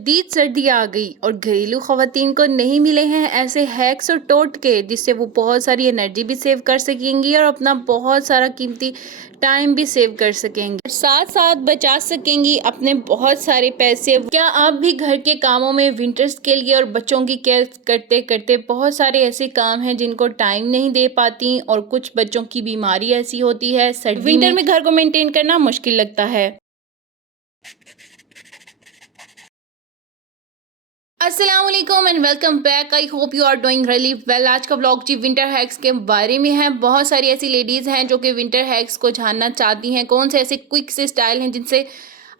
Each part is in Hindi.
शदीद सर्दी आ गई और घरेलू खवातीन को नहीं मिले हैं ऐसे हैक्स और टोटके जिससे वो बहुत सारी एनर्जी भी सेव कर सकेंगी और अपना बहुत सारा कीमती टाइम भी सेव कर सकेंगी, साथ साथ बचा सकेंगी अपने बहुत सारे पैसे। क्या आप भी घर के कामों में विंटर्स के लिए और बच्चों की केयर करते करते बहुत सारे ऐसे काम हैं जिनको टाइम नहीं दे पाती, और कुछ बच्चों की बीमारी ऐसी होती है विंटर में घर को मेंटेन करना मुश्किल लगता है। अस्सलामुअलैकुम and welcome back. I hope you are doing really well. आज का व्लॉग जी विंटर हैक्स के बारे में है। बहुत सारी ऐसी लेडीज़ हैं जो कि विंटर हैक्स को जानना चाहती हैं, कौन से ऐसे क्विक से स्टाइल हैं जिनसे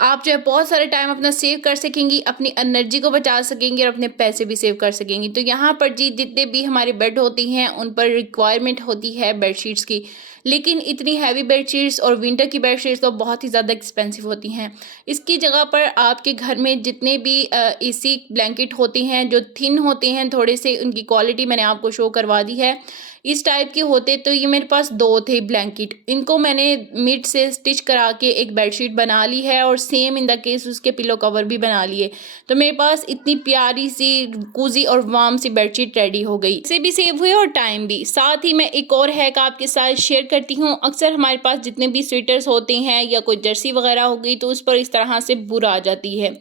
आप जो है बहुत सारे टाइम अपना सेव कर सकेंगी, अपनी एनर्जी को बचा सकेंगी और अपने पैसे भी सेव कर सकेंगी। तो यहाँ पर जी जितने भी हमारे बेड होती हैं उन पर रिक्वायरमेंट होती है बेडशीट्स की, लेकिन इतनी हैवी बेडशीट्स और विंटर की बेडशीट्स तो बहुत ही ज़्यादा एक्सपेंसिव होती हैं। इसकी जगह पर आपके घर में जितने भी एसी ब्लैंकेट होते हैं जो थिन होते हैं, थोड़े से उनकी क्वालिटी मैंने आपको शो करवा दी है, इस टाइप के होते। तो ये मेरे पास 2 थे ब्लैंकेट, इनको मैंने मिड से स्टिच करा के एक बेडशीट बना ली है और सेम इन द केस उसके पिलो कवर भी बना लिए। तो मेरे पास इतनी प्यारी सी कूजी और वार्म सी बेडशीट रेडी हो गई, इसे भी सेव हुए और टाइम भी। साथ ही मैं एक और हैक आपके साथ शेयर करती हूँ। अक्सर हमारे पास जितने भी स्वेटर्स होते हैं या कोई जर्सी वगैरह हो गई तो उस पर इस तरह से बुर आ जाती है।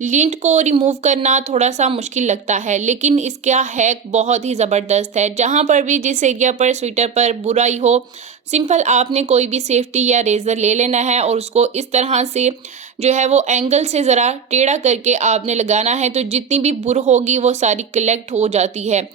लिंट को रिमूव करना थोड़ा सा मुश्किल लगता है, लेकिन इसका हैक बहुत ही ज़बरदस्त है। जहाँ पर भी जिस एरिया पर स्वेटर पर बुराई हो, सिंपल आपने कोई भी सेफ्टी या रेज़र ले लेना है और उसको इस तरह से जो है वो एंगल से ज़रा टेढ़ा करके आपने लगाना है, तो जितनी भी बुर होगी वो सारी कलेक्ट हो जाती है।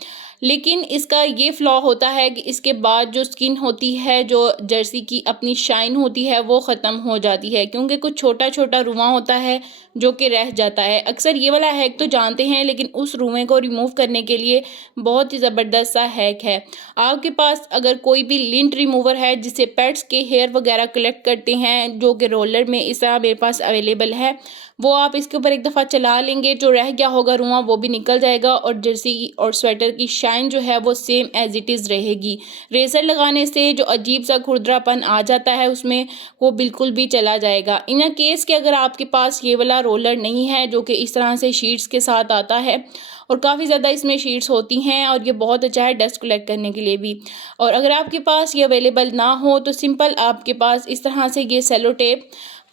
लेकिन इसका ये फ्लॉ होता है कि इसके बाद जो स्किन होती है, जो जर्सी की अपनी शाइन होती है, वो ख़त्म हो जाती है, क्योंकि कुछ छोटा छोटा रुआं होता है जो कि रह जाता है। अक्सर ये वाला हैक तो जानते हैं, लेकिन उस रुएं को रिमूव करने के लिए बहुत ही ज़बरदस्त सा हैक है। आपके पास अगर कोई भी लिंट रिमूवर है जिससे पेट्स के हेयर वगैरह कलेक्ट करते हैं, जो कि रोलर में इस तरह मेरे पास अवेलेबल है, वो आप इसके ऊपर एक दफ़ा चला लेंगे, जो रह गया होगा रुआं वो भी निकल जाएगा और जर्सी और स्वेटर की शाइन जो है वो सेम एज इट इज़ रहेगी। रेज़र लगाने से जो अजीब सा खुरदरापन आ जाता है उसमें, वो बिल्कुल भी चला जाएगा। इन केस कि अगर आपके पास ये वाला रोलर नहीं है जो कि इस तरह से शीट्स के साथ आता है, और काफ़ी ज़्यादा इसमें शीट्स होती हैं और ये बहुत अच्छा है डस्ट कलेक्ट करने के लिए भी। और अगर आपके पास ये अवेलेबल ना हो तो सिंपल आपके पास इस तरह से ये सेलो टेप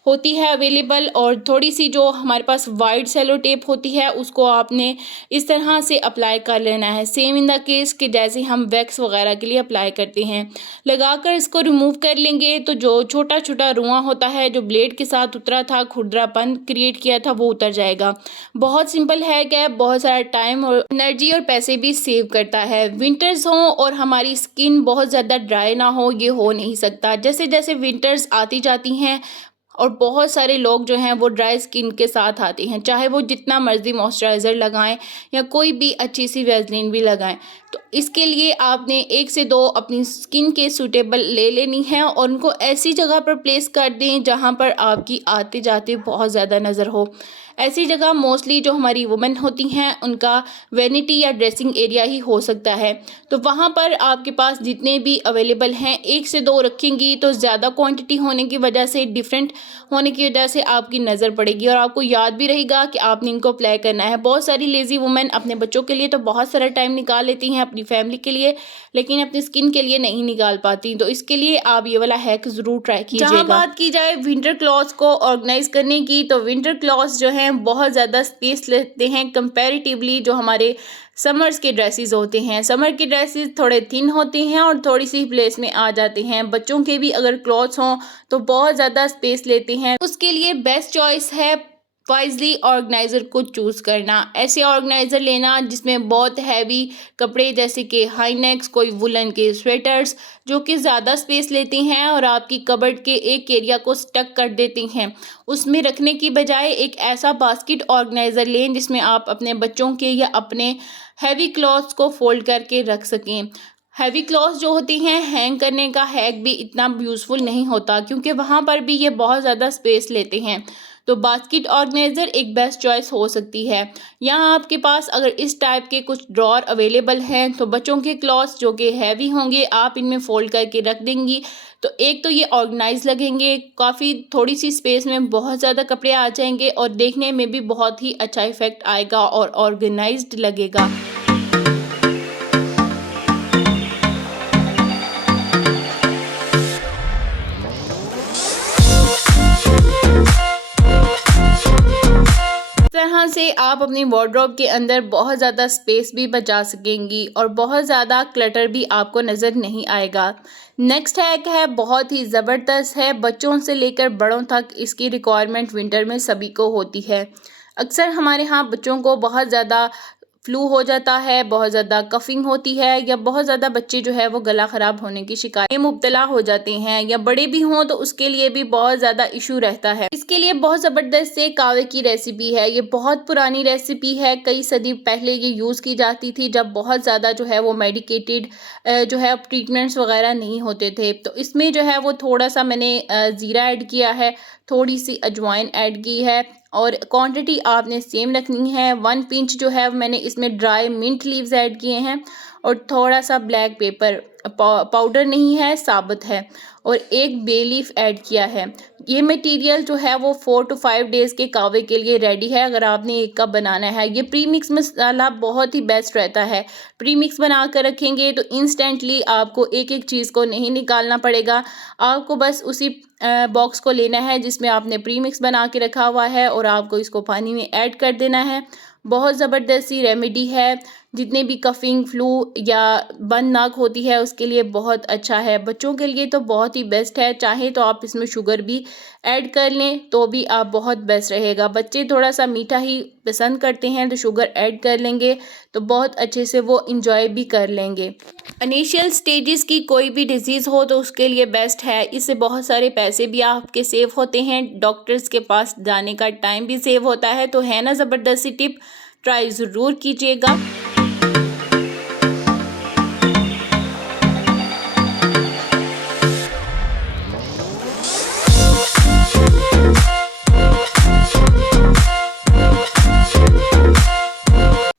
होती है अवेलेबल, और थोड़ी सी जो हमारे पास वाइट सेलो टेप होती है उसको आपने इस तरह से अप्लाई कर लेना है, सेम इन द केस कि जैसे हम वैक्स वगैरह के लिए अप्लाई करते हैं। लगाकर इसको रिमूव कर लेंगे तो जो छोटा छोटा रुआं होता है जो ब्लेड के साथ उतरा था, खुरदरापन क्रिएट किया था, वो उतर जाएगा। बहुत सिंपल है, क्या बहुत सारा टाइम और एनर्जी और पैसे भी सेव करता है। विंटर्स हों और हमारी स्किन बहुत ज़्यादा ड्राई ना हो, ये हो नहीं सकता। जैसे जैसे विंटर्स आती जाती हैं और बहुत सारे लोग जो हैं वो ड्राई स्किन के साथ आते हैं, चाहे वो जितना मर्जी मॉइस्चराइज़र लगाएं या कोई भी अच्छी सी वैसलीन भी लगाएं, तो इसके लिए आपने 1 से 2 अपनी स्किन के सूटेबल ले लेनी है और उनको ऐसी जगह पर प्लेस कर दें जहां पर आपकी आते जाते बहुत ज़्यादा नज़र हो। ऐसी जगह मोस्टली जो हमारी वुमेन होती हैं उनका वैनिटी या ड्रेसिंग एरिया ही हो सकता है, तो वहाँ पर आपके पास जितने भी अवेलेबल हैं 1 से 2 रखेंगी तो ज़्यादा क्वांटिटी होने की वजह से, डिफरेंट होने की वजह से आपकी नज़र पड़ेगी और आपको याद भी रहेगा कि आपने इनको अप्लाई करना है। बहुत सारी लेज़ी वुमेन अपने बच्चों के लिए तो बहुत सारा टाइम निकाल लेती हैं, अपनी फैमिली के लिए, लेकिन अपनी स्किन के लिए नहीं निकाल पाती। तो इसके लिए आप ये वाला हैक ज़रूर ट्राई कीजिएगा। जहाँ बात की जाए विंटर क्लॉथ्स को ऑर्गेनाइज करने की, तो विंटर क्लॉथ्स जो हैं बहुत ज़्यादा स्पेस लेते हैं कंपैरेटिवली जो हमारे समर्स के ड्रेसेस होते हैं। समर के ड्रेसेस थोड़े थिन होते हैं और थोड़ी सी प्लेस में आ जाते हैं। बच्चों के भी अगर क्लॉथ्स हों तो बहुत ज़्यादा स्पेस लेते हैं, उसके लिए बेस्ट चॉइस है वाइजली ऑर्गेनाइज़र को चूज़ करना। ऐसे ऑर्गेनाइज़र लेना जिसमें बहुत हैवी कपड़े जैसे कि हाई नेक्स, कोई वुलन के स्वेटर्स जो कि ज़्यादा स्पेस लेते हैं और आपकी कबर्ड के एक एरिया को स्टक कर देते हैं, उसमें रखने की बजाय एक ऐसा बास्केट ऑर्गेनाइज़र लें जिसमें आप अपने बच्चों के या अपने हैवी क्लॉथ्स को फोल्ड करके रख सकें। हैवी क्लॉथ्स जो होती हैं, हैंग करने का हैक भी इतना यूज़फुल नहीं होता क्योंकि वहाँ पर भी ये बहुत ज़्यादा स्पेस लेते हैं। तो बास्केट ऑर्गेनाइज़र एक बेस्ट चॉइस हो सकती है। यहाँ आपके पास अगर इस टाइप के कुछ ड्रॉर अवेलेबल हैं तो बच्चों के क्लॉथ्स जो कि हैवी होंगे आप इनमें फ़ोल्ड करके रख देंगी तो एक तो ये ऑर्गेनाइज लगेंगे, काफ़ी थोड़ी सी स्पेस में बहुत ज़्यादा कपड़े आ जाएंगे और देखने में भी बहुत ही अच्छा इफ़ेक्ट आएगा और ऑर्गेनाइज्ड लगेगा। तरह से आप अपनी वार्डरोब के अंदर बहुत ज़्यादा स्पेस भी बचा सकेंगी और बहुत ज़्यादा क्लटर भी आपको नज़र नहीं आएगा। नेक्स्ट हैक है बहुत ही ज़बरदस्त है, बच्चों से लेकर बड़ों तक इसकी रिक्वायरमेंट विंटर में सभी को होती है। अक्सर हमारे यहाँ बच्चों को बहुत ज़्यादा फ्लू हो जाता है, बहुत ज़्यादा कफिंग होती है या बहुत ज़्यादा बच्चे जो है वो गला ख़राब होने की शिकायत में मुब्तला हो जाते हैं या बड़े भी हों तो उसके लिए भी बहुत ज़्यादा इशू रहता है। इसके लिए बहुत ज़बरदस्त से कावे की रेसिपी है। ये बहुत पुरानी रेसिपी है, कई सदी पहले ये यूज़ की जाती थी जब बहुत ज़्यादा जो है वो मेडिकेटेड जो है ट्रीटमेंट्स वगैरह नहीं होते थे। तो इसमें जो है वो थोड़ा सा मैंने ज़ीरा ऐड किया है, थोड़ी सी अजवाइन ऐड की है और क्वांटिटी आपने सेम रखनी है। 1 पिंच जो है मैंने इसमें ड्राई मिंट लीव्स ऐड किए हैं और थोड़ा सा ब्लैक पेपर, पाउडर नहीं है, साबुत है, और एक बे लीफ ऐड किया है। ये मटेरियल जो है वो 4 to 5 डेज़ के कावे के लिए रेडी है अगर आपने एक कप बनाना है। ये प्री मिक्स मसाला बहुत ही बेस्ट रहता है। प्री मिक्स बना कर रखेंगे तो इंस्टेंटली आपको एक एक चीज़ को नहीं निकालना पड़ेगा, आपको बस उसी बॉक्स को लेना है जिसमें आपने प्री मिक्स बना के रखा हुआ है और आपको इसको पानी में ऐड कर देना है। बहुत ज़बरदस्त सी रेमेडी है, जितने भी कफिंग, फ्लू या बंद नाक होती है उसके लिए बहुत अच्छा है। बच्चों के लिए तो बहुत ही बेस्ट है, चाहे तो आप इसमें शुगर भी ऐड कर लें तो भी आप बहुत बेस्ट रहेगा। बच्चे थोड़ा सा मीठा ही पसंद करते हैं तो शुगर ऐड कर लेंगे तो बहुत अच्छे से वो इंजॉय भी कर लेंगे। इनिशियल स्टेजेस की कोई भी डिजीज़ हो तो उसके लिए बेस्ट है। इससे बहुत सारे पैसे भी आपके सेव होते हैं, डॉक्टर्स के पास जाने का टाइम भी सेव होता है। तो है ना ज़बरदस्त सी टिप, ट्राई ज़रूर कीजिएगा।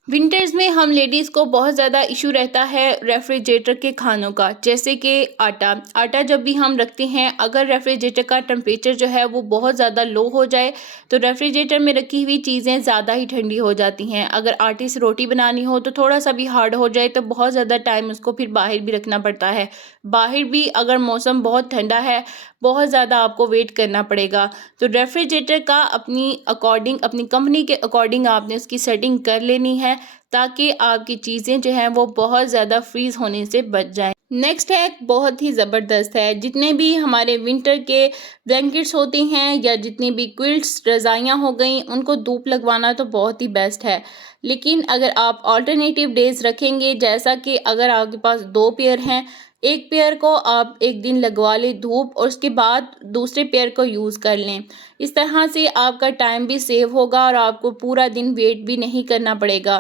विंटर्स में हम लेडीज़ को बहुत ज़्यादा इशू रहता है रेफ्रिजरेटर के खानों का, जैसे कि आटा जब भी हम रखते हैं अगर रेफ्रिजरेटर का टेम्परेचर जो है वो बहुत ज़्यादा लो हो जाए तो रेफ्रिजरेटर में रखी हुई चीज़ें ज़्यादा ही ठंडी हो जाती हैं। अगर आटे से रोटी बनानी हो तो थोड़ा सा भी हार्ड हो जाए तो बहुत ज़्यादा टाइम उसको फिर बाहर भी रखना पड़ता है। बाहर भी अगर मौसम बहुत ठंडा है बहुत ज़्यादा आपको वेट करना पड़ेगा। तो रेफ्रिजरेटर का अपनी अकॉर्डिंग, अपनी कंपनी के अकॉर्डिंग आपने उसकी सेटिंग कर लेनी है ताकि आपकी चीज़ें जो हैं वो बहुत ज़्यादा फ्रीज़ होने से बच जाएं। नेक्स्ट है बहुत ही ज़बरदस्त है, जितने भी हमारे विंटर के ब्लैंकेट्स होते हैं या जितनी भी क्विल्ट्स, रज़ाइयाँ हो गई, उनको धूप लगवाना तो बहुत ही बेस्ट है। लेकिन अगर आप ऑल्टरनेटिव डेज़ रखेंगे, जैसा कि अगर आपके पास 2 पेयर हैं, एक पेयर को आप एक दिन लगवा लें धूप और उसके बाद दूसरे पेयर को यूज़ कर लें। इस तरह से आपका टाइम भी सेव होगा और आपको पूरा दिन वेट भी नहीं करना पड़ेगा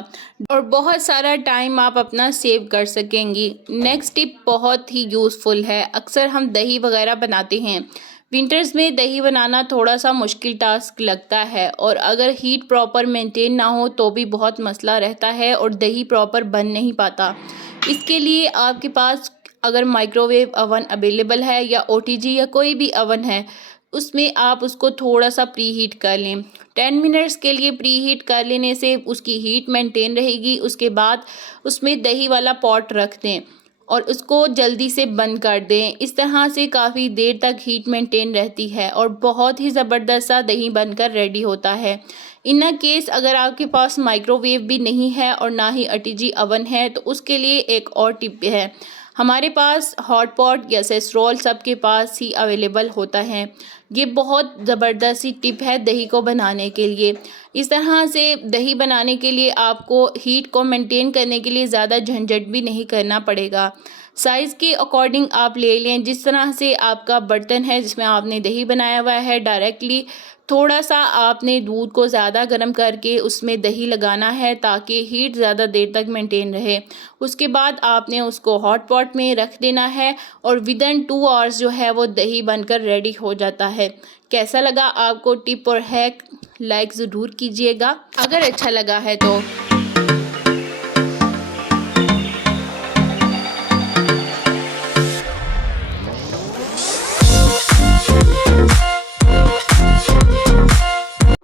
और बहुत सारा टाइम आप अपना सेव कर सकेंगी। नेक्स्ट टिप बहुत ही यूज़फुल है। अक्सर हम दही वगैरह बनाते हैं, विंटर्स में दही बनाना थोड़ा सा मुश्किल टास्क लगता है और अगर हीट प्रॉपर मेंटेन ना हो तो भी बहुत मसला रहता है और दही प्रॉपर बन नहीं पाता। इसके लिए आपके पास अगर माइक्रोवेव अवन अवेलेबल है या ओटीजी या कोई भी अवन है उसमें आप उसको थोड़ा सा प्री हीट कर लें। 10 मिनट्स के लिए प्री हीट कर लेने से उसकी हीट मेंटेन रहेगी। उसके बाद उसमें दही वाला पॉट रख दें और उसको जल्दी से बंद कर दें। इस तरह से काफ़ी देर तक हीट मेंटेन रहती है और बहुत ही ज़बरदस्त सा दही बनकर रेडी होता है। इन केस अगर आपके पास माइक्रोवेव भी नहीं है और ना ही ओटीजी अवन है तो उसके लिए एक और टिप है, हमारे पास हॉट पॉट या सेसरोल सबके पास ही अवेलेबल होता है। ये बहुत ज़बरदस्त सी टिप है दही को बनाने के लिए। इस तरह से दही बनाने के लिए आपको हीट को मेंटेन करने के लिए ज़्यादा झंझट भी नहीं करना पड़ेगा। साइज़ के अकॉर्डिंग आप ले लें, जिस तरह से आपका बर्तन है जिसमें आपने दही बनाया हुआ है, डायरेक्टली थोड़ा सा आपने दूध को ज़्यादा गर्म करके उसमें दही लगाना है ताकि हीट ज़्यादा देर तक मेंटेन रहे। उसके बाद आपने उसको हॉट पॉट में रख देना है और विदिन 2 आवर्स जो है वो दही बनकर रेडी हो जाता है। कैसा लगा आपको टिप और हैक, लाइक ज़रूर कीजिएगा अगर अच्छा लगा है तो।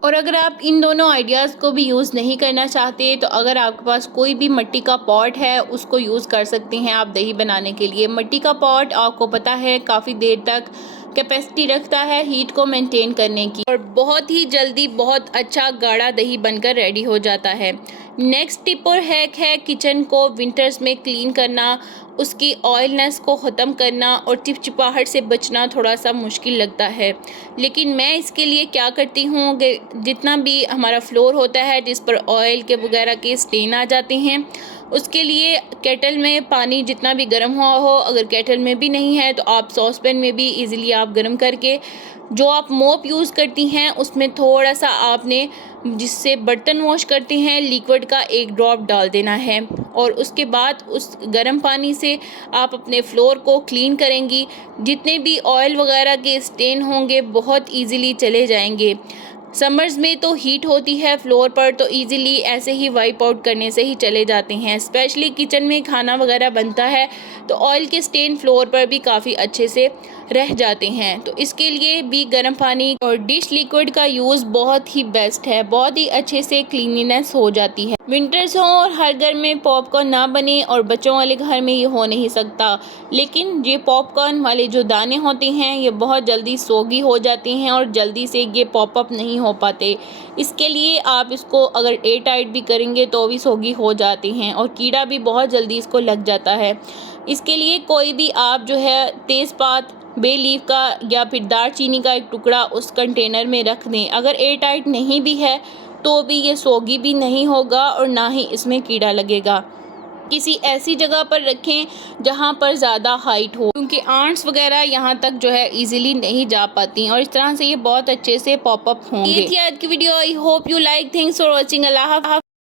और अगर आप इन दोनों आइडियाज़ को भी यूज़ नहीं करना चाहते तो अगर आपके पास कोई भी मिट्टी का पॉट है उसको यूज़ कर सकते हैं आप दही बनाने के लिए। मिट्टी का पॉट आपको पता है काफ़ी देर तक कैपेसिटी रखता है हीट को मेंटेन करने की, और बहुत ही जल्दी बहुत अच्छा गाढ़ा दही बनकर रेडी हो जाता है। नेक्स्ट टिप और हैक है किचन को विंटर्स में क्लीन करना, उसकी ऑयलनेस को ख़त्म करना और चिपचिपाहट से बचना थोड़ा सा मुश्किल लगता है, लेकिन मैं इसके लिए क्या करती हूँ कि जितना भी हमारा फ्लोर होता है जिस पर ऑयल के वगैरह के स्टेन आ जाते हैं, उसके लिए केटल में पानी जितना भी गर्म हुआ हो, अगर केटल में भी नहीं है तो आप सॉसपैन में भी इजीली आप गर्म करके जो आप मोप यूज़ करती हैं उसमें थोड़ा सा आपने जिससे बर्तन वॉश करते हैं लिक्विड का एक ड्रॉप डाल देना है, और उसके बाद उस गर्म पानी से आप अपने फ्लोर को क्लीन करेंगी। जितने भी ऑयल वगैरह के स्टेन होंगे बहुत इजीली चले जाएंगे। समर्स में तो हीट होती है फ्लोर पर, तो इजीली ऐसे ही वाइप आउट करने से ही चले जाते हैं। स्पेशली किचन में खाना वगैरह बनता है तो ऑयल के स्टेन फ्लोर पर भी काफ़ी अच्छे से रह जाते हैं, तो इसके लिए भी गर्म पानी और डिश लिक्विड का यूज़ बहुत ही बेस्ट है, बहुत ही अच्छे से क्लीनिनेस हो जाती है। विंटर्स हो और हर घर में पॉपकॉर्न ना बने और बच्चों वाले घर में ये हो नहीं सकता, लेकिन ये पॉपकॉर्न वाले जो दाने होते हैं ये बहुत जल्दी सोगी हो जाते हैं और जल्दी से ये पॉपअप नहीं हो पाते। इसके लिए आप इसको अगर एयर टाइट भी करेंगे तो भी सोगी हो जाते हैं और कीड़ा भी बहुत जल्दी इसको लग जाता है। इसके लिए कोई भी आप जो है तेज़पात, बे लीफ का या फिर दालचीनी का एक टुकड़ा उस कंटेनर में रख दें। अगर एयर टाइट नहीं भी है तो भी ये सोगी भी नहीं होगा और ना ही इसमें कीड़ा लगेगा। किसी ऐसी जगह पर रखें जहाँ पर ज़्यादा हाइट हो, क्योंकि आंट्स वगैरह यहाँ तक जो है इजीली नहीं जा पाती और इस तरह से ये बहुत अच्छे से पॉपअप होंगे। ये थी आज की video. I hope you like. Thanks for watching. अल्लाह हाफ़िज़।